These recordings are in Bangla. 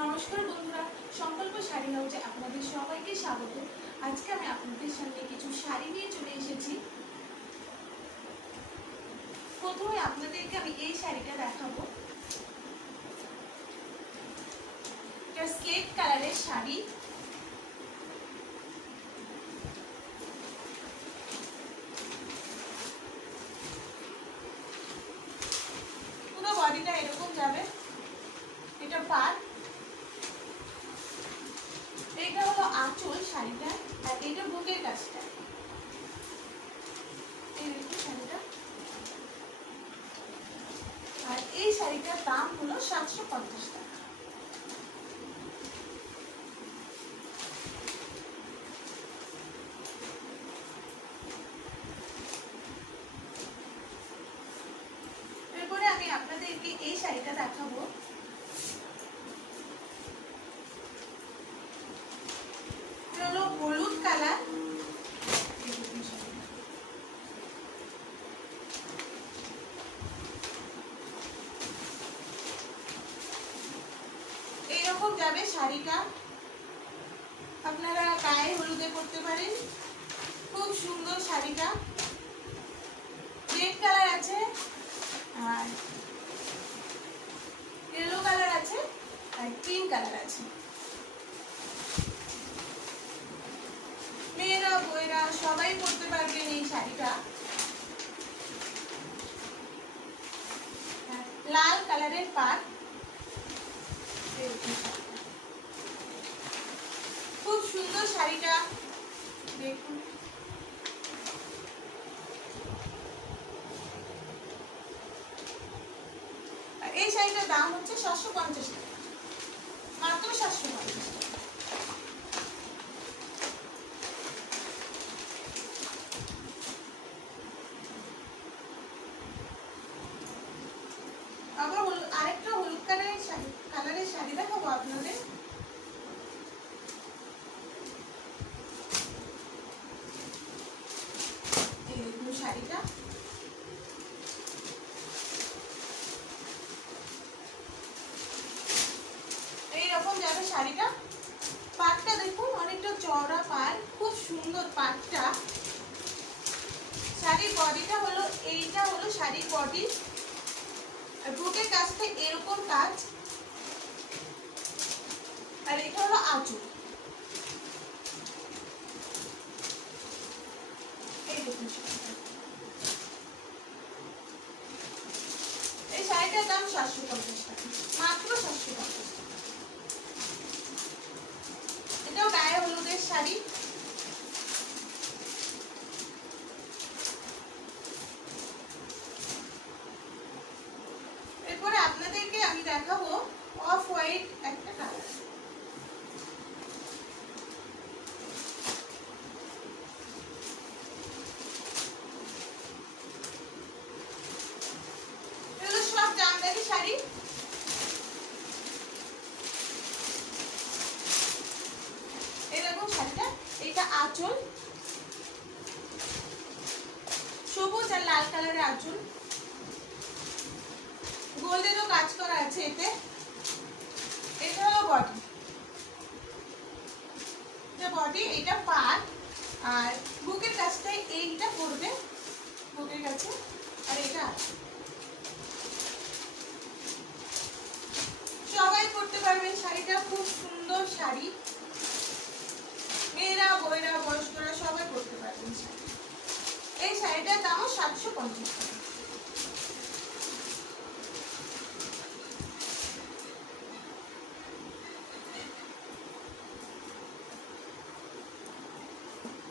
নমস্কার বন্ধুরা, সংকল্প শাড়ি হাউসে আপনাদের সবাইকে স্বাগত। আজকে আমি আপনাদের সামনে কিছু শাড়ি নিয়ে চলে এসেছি। প্রথমে আপনাদেরকে আমি এই শাড়িটা দেখাবো। এটা স্লেট কালারের শাড়ি। পুরো বডিটা এরকম যাবে। এটা পাড়, এটা হলো আঁচল শাড়িটা, আর এটা বুকের কাছটা। এই দেখুন শাড়িটা। আর এই শাড়িটার দাম হলো 750 টাকা। এরপরে আমি আপনাদেরকে এই শাড়িটা দেখাবো। এটা হলো হলুদ কালার। এইরকম যাবে শাড়িটা, আপনারা গায়ে হলুদে করতে পারেন। খুব সুন্দর শাড়িটা। রেড কালার আছে, আর ইয়েলো কালার আছে, আর পিঙ্ক কালার আছে। মেয়েরা বইরা সবাই পরতে পারবেন এই শাড়িটা। লাল কালারের পাড়। খুব সুন্দর শাড়িটা, দেখুন। এই শাড়িটার দাম হচ্ছে 750 টাকা, মাত্র 750 টাকা। আবার আরেকটা হলুদ কালারের শাড়ি দেখাবো আপনাদের। এই দেখুন শাড়িটা। এইরকম যাবে শাড়িটা। পাড়টা দেখুন, অনেকটা চওড়া পাড়, খুব সুন্দর পাড়টা। শাড়ির বডিটা হলো, এইটা হলো শাড়ির বডি। আর বুকের কাছটা এরকম কাজ, আর এটা হলো আঁচল। এই দেখুন এই শাড়িটার দাম 750 টাকা, মাত্র 750 টাকা। এটাও গায়ে হলুদের শাড়ি। এরপরে আপনাদেরকে আমি দেখাবো অফ হোয়াইট একটা কালার। এগুলো সব জামদানি শাড়ি। এরকম শাড়িটা, এটা আঁচল, সবুজ আর লাল কালারের আঁচল। গোল্ডেরও কাজ করা আছে এতে। এটা হলো বডি, এটা বডি, এটা পাড়। আর বুকের কাছটাই এইটা পড়বে, বুকের কাছে। আর এটা আছে, সবাই পরতে পারবেন শাড়িটা। খুব সুন্দর শাড়ি, মেয়েরা বইরা বয়স্করা সবাই পরতে পারবেন শাড়ি। এই শাড়িটার দামও 750 টাকা।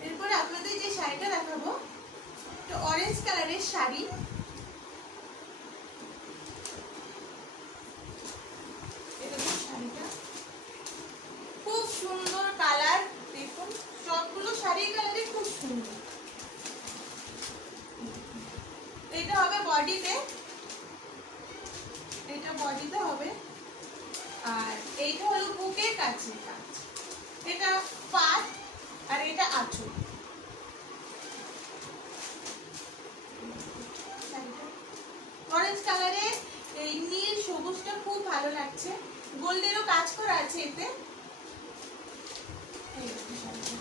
এরপরে আপনাদের যে শাড়িটা দেখাবো, এটা অরেঞ্জ কালারের শাড়ি। শাড়িটা খুব সুন্দর কালার, দেখুন সবগুলো শাড়ির কালারই খুব সুন্দর। এটা হবে বডিতে, এটা বডিতে হবে। আর এইটা হলো বুকের কাছে কাজ। এটা পাড়, আর এটা আঁচল। অরেঞ্জ কালারে এই নীল সবুজটা খুব ভালো লাগছে। গোল্ডেরও কাজ করা আছে এতে। এই দেখুন শাড়িটা।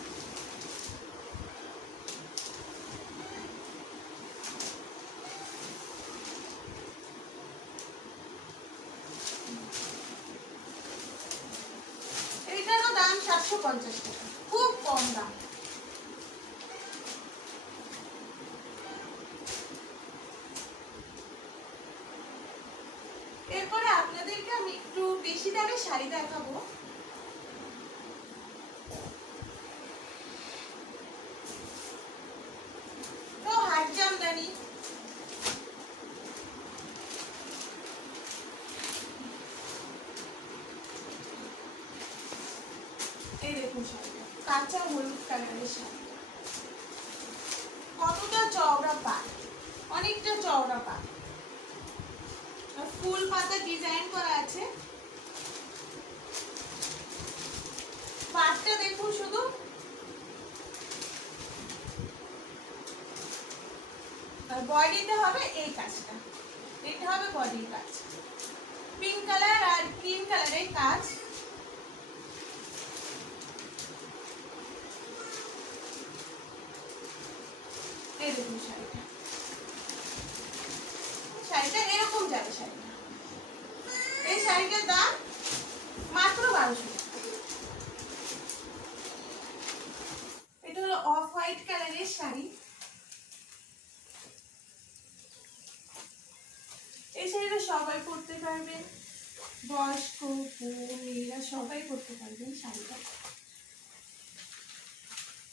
এইটারও দাম 750 টাকা, খুব কম দাম। এরপরে আপনাদেরকে আমি একটু বেশি দামের শাড়ি দেখাবো। তো হাট জামদানি, এই দেখুন শাড়িটা, কাঁচা হলুদ কালারের শাড়ি। কতটা চওড়া পাট, অনেকটা চওড়া পাট, ফুল পাতা ডিজাইন করা আছে। পাটটা দেখুন শুধু, আর বডিতে হবে এই কাজটা, এটা হবে বডির কাজ, পিঙ্ক কালার আর ক্রিম কালারের কাজ। এই দেখুন শাড়িটা, শাড়িটা এরকম যাবে শাড়িটা। এই শাড়িটার দাম মাত্র 1200 টাকা। এটা হলো অফ হোয়াইট কালারের শাড়ি। এই শাড়িটা সবাই পরতে পারবেন, বয়স্ক মেয়েরা সবাই পরতে পারবেন শাড়িটা।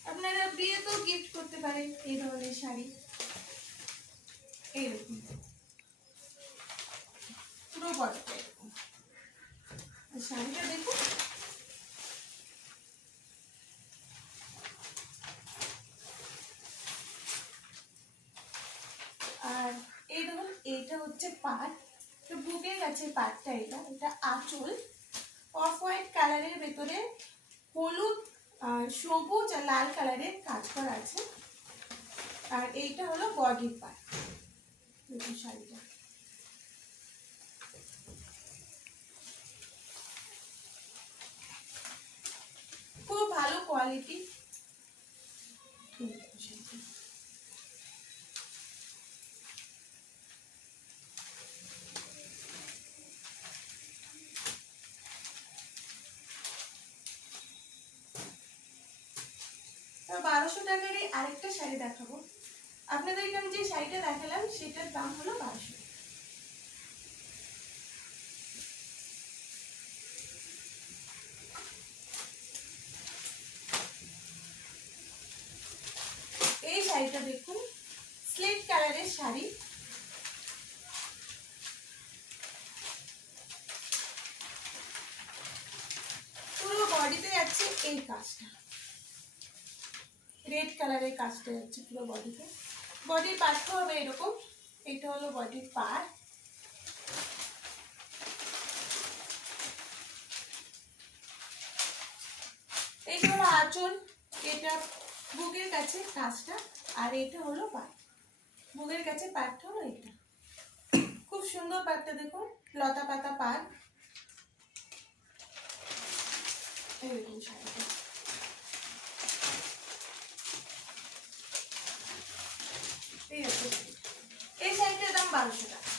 আপনারা বিয়েতেও গিফট করতে পারেন এই ধরনের শাড়ি। এইরকম পুরো বডিটা এরকম। শাড়িটা দেখুন, আর এই ধরুন এইটা হচ্ছে পাট, তো বুকের কাছে পাটটা, এটা আঁচল অফ হোয়াইট কালারের ভেতরে হলুদ আর সবুজ আর লাল কালারের কাজ করা আছে। আর এইটা হলো বডির পার্ট। দেখুন শাড়িটা খুব ভালো কোয়ালিটি। তো 1200 টাকারই আরেকটা শাড়ি দেখাবো আপনাদেরকে। আমি যে শাড়িটা দেখালাম সেটার দাম হলো 1200। এই শাড়িটা দেখুন, স্লেট কালারের শাড়ি, পুরো বডিতে যাচ্ছে এই কাজটা, রেড কালারের কাজটা যাচ্ছে পুরো বডিতে। বডির পার্টটা হবে এরকম, এটা হলো বডির পার্ট। এটা হলো আঁচল, এটা বুকের কাছে কাজটা, আর এটা হলো পাট, বুকের কাছে পাটটা হলো এটা। খুব সুন্দর পাটটা দেখুন, লতা পাতা পাট। এরকম শাড়িটা এই শাড়িটার দাম 1200 টাকা।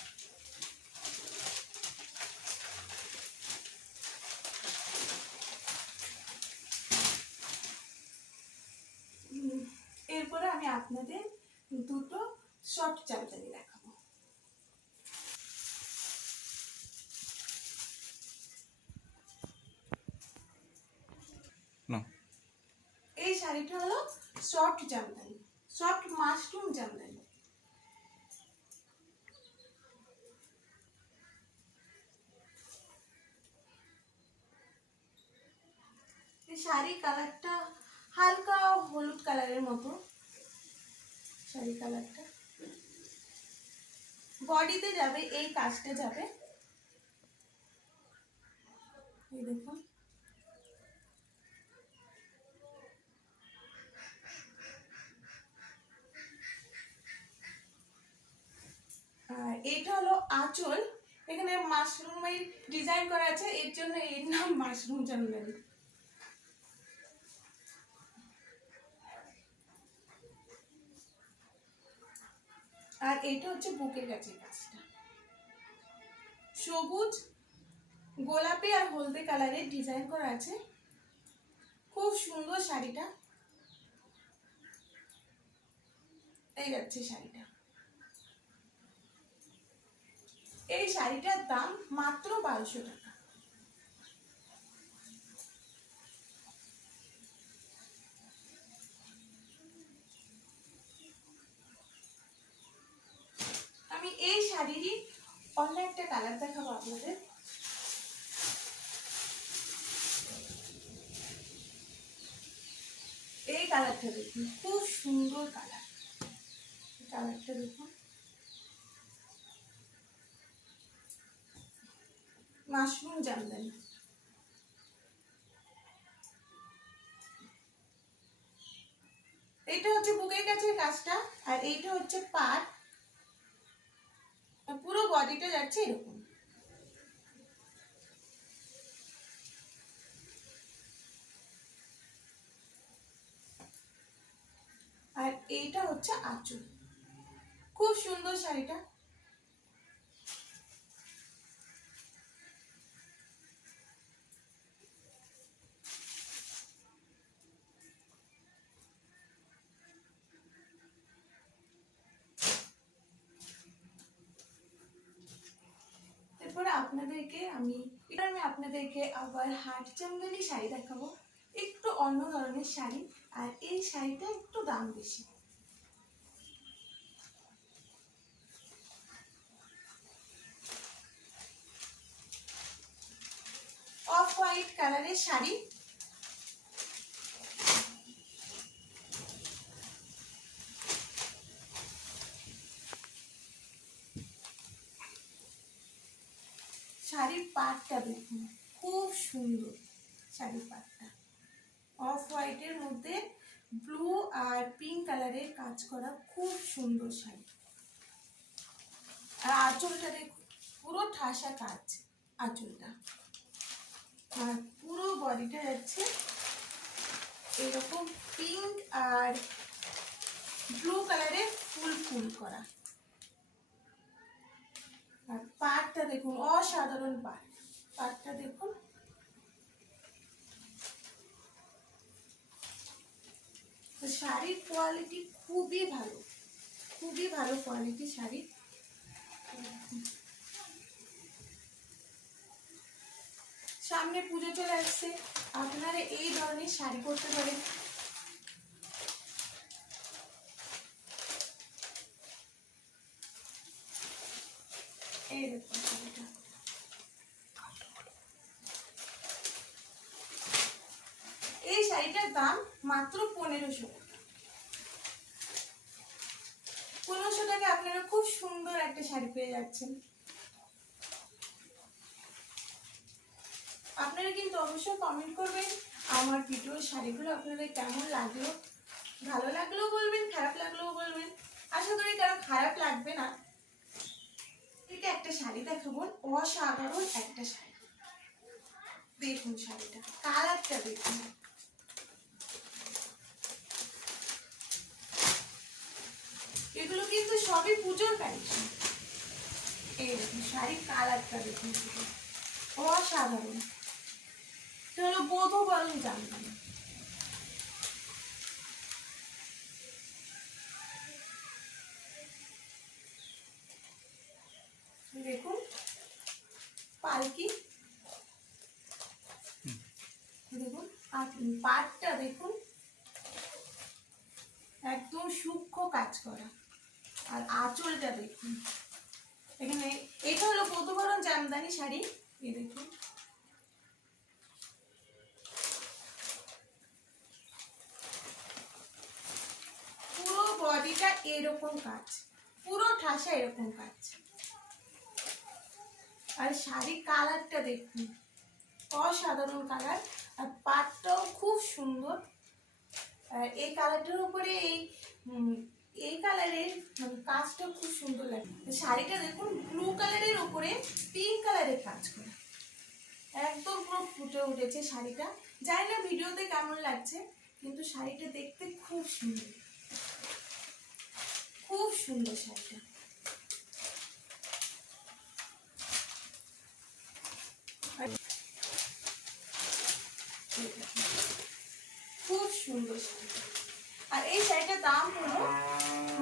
এরপরে আমি আপনাদের দুটো সফট জামদানি দেখাবো। এই শাড়িটা হলো soft Jamdani, soft mushroom Jamdani. এই শাড়ি কালারটা হালকা হলুদ কালারের মতো, শাড়ি কালারটা। বডিতে যাবে এই কাজটা যাবে, এই দেখুন। আর এইটা হলো আঁচল, এখানে মাশরুমের ডিজাইন করা আছে, এর জন্য এর নাম মাশরুম জামদানি। আর এটা হচ্ছে বুকের কাছে কাজটা, সবুজ গোলাপি আর হলদে কালারের ডিজাইন করা আছে, খুব সুন্দর শাড়িটা। এই যাচ্ছে শাড়িটা, এই শাড়িটার দাম মাত্র 1200 টাকা। আমি এই শাড়িরই অন্য একটা কালার দেখাবো আপনাদের। এই কালারটা দেখুন, খুব সুন্দর কালার, কালারটা দেখুন, মাশরুম জামদানি। এটা হচ্ছে বুকের কাছে কাজটা, আর এইটা হচ্ছে পাট, পুরো বডিটা যাচ্ছে এরকম। আর এইটা হচ্ছে আঁচল, খুব সুন্দর শাড়িটা। এরপরে আপনাদেরকে আবার হাট জামদানি শাড়ি দেখাবো, একটু অন্য ধরনের শাড়ি, আর এই শাড়িটা একটু দাম বেশি। অফ হোয়াইট কালারের শাড়ি, শাড়ির পাটটা দেখুন, খুব সুন্দর শাড়ির পাটটা, অফ হোয়াইটের মধ্যে ব্লু আর পিঙ্ক কালারের কাজ করা, খুব সুন্দর শাড়ি। আর আঁচলটা দেখুন, পুরো ঠাসা কাজ আঁচলটা, আর পুরো বডিটা যাচ্ছে এরকম পিঙ্ক আর ব্লু কালারের ফুল ফুল করা। আর পাটটা দেখুন, অসাধারণ পাট, পাটটা দেখুন। শাড়ির কোয়ালিটি খুবই ভালো, খুবই ভালো কোয়ালিটি শাড়ি। সামনে পুজো চলে আসছে, আপনারা এই ধরনের শাড়ি পরতে পারেন। এই দেখুন শাড়িটা, এই শাড়িটার দাম মাত্র 1500 টাকা। 1500 টাকা আপনারা খুব সুন্দর একটা শাড়ি পেয়ে যাচ্ছেন। আপনারা কিন্তু অবশ্যই কমেন্ট করবেন আমার ভিডিওর শাড়িগুলো আপনাদের কেমন লাগলো, ভালো লাগলেও বলবেন, খারাপ লাগলেও বলবেন। আশা করি কারো খারাপ লাগবে না। এটা একটা শাড়ি দেখাবো, অসাধারণ একটা শাড়ি, দেখুন শাড়িটা, কালারটা দেখুন, এগুলো কিন্তু সবই পুজোর কালেকশন। এই দেখুন শাড়ির কালারটা দেখুন, অসাধারণ। এটা হলো বধূবরণ জামদানি। দেখুন পালকি, দেখুন আর পাটটা দেখুন, একদম সূক্ষ্ম কাজ করা। আর আঁচলটা দেখুন, এখানে এটা হলো বধূবরণ জামদানি শাড়ি। এই দেখুন, পুরো বডিটা এরকম কাজ, পুরো ঠাসা এরকম কাজ। আর শাড়ির কালারটা দেখুন, অসাধারণ কালার। আর পাটটাও খুব সুন্দর। এই কালারটার উপরে এই কালারের মানে কাজটা খুব সুন্দর লাগে। শাড়িটা দেখুন ব্লু কালারের উপরে পিঙ্ক কালারের কাজ করা, একদম পুরো ফুটে উঠেছে শাড়িটা। জানি না ভিডিওতে কেমন লাগছে, কিন্তু শাড়িটা দেখতে খুব সুন্দর, খুব সুন্দর শাড়িটা। খুব সুন্দর শাড়িটা। আর এই শাড়িটার দাম হলো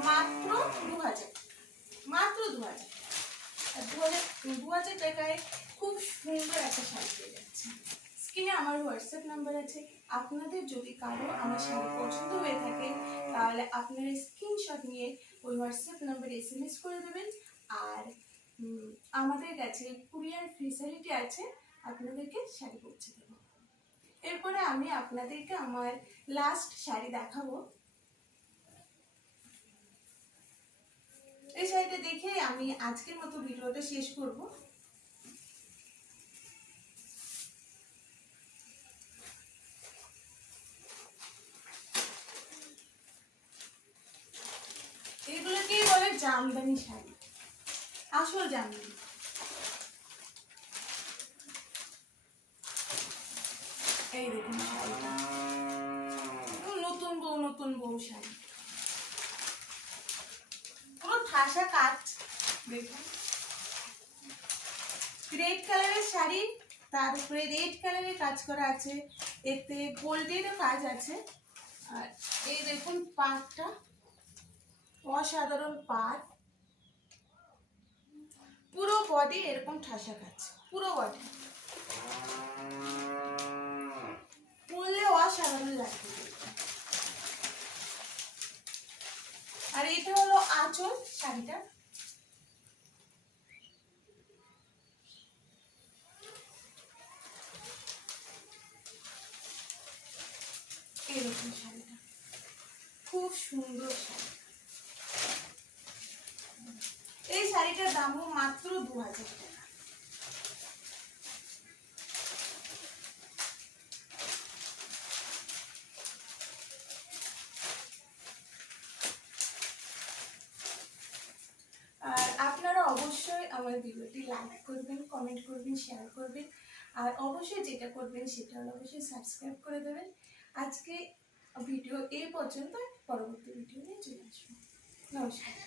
মাত্র 2000, মাত্র 2000। আর 2000 টাকায় খুব সুন্দর একটা শাড়ি পেয়ে যাচ্ছে। স্ক্রিনে আমার হোয়াটসঅ্যাপ নাম্বার আছে, আপনাদের যদি কারো আমার শাড়ি পছন্দ হয়ে থাকে তাহলে আপনারা স্ক্রিনশট নিয়ে ওই হোয়াটসঅ্যাপ নাম্বারে SMS করে দেবেন। আর আমাদের কাছে কুরিয়ার ফেসিলিটি আছে, আপনাদেরকে শাড়ি পৌঁছে দেবো। এরপরে আমি আপনাদেরকে আমার লাস্ট শাড়ি দেখাবো। এই শাড়িটা দেখে আমি আজকের মতো ভিডিওটা শেষ করব। এগুলোকেই বলে জামদানি শাড়ি, আসল জামদানি। এই দেখুন শাড়িটা, নতুন বউ শাড়ি, পুরো ঠাসা কাজ। দেখুন রেড কালারের শাড়ি, তার উপরে রেড কালারের কাজ করা আছে, এতে গোল্ডেরও কাজ আছে। আর এই দেখুন পাটটা, অসাধারণ পাট, পুরো বডি এরকম ঠাসা কাজ, পুরো বডি পরলে অসাধারণ লাগবে। আর এটা হলো আঁচল শাড়িটা, এরকম শাড়িটা খুব সুন্দর শাড়ি। এই শাড়িটার দামও মাত্র 2000 টাকা। আর আপনারা অবশ্যই আমার ভিডিওটি লাইক করবেন, কমেন্ট করবেন, শেয়ার করবেন। আর অবশ্যই যেটা করবেন সেটা হলো অবশ্যই সাবস্ক্রাইব করে দেবেন। আজকে ভিডিও এই পর্যন্ত, পরবর্তী ভিডিও নিয়ে চলে আসবো। নমস্কার।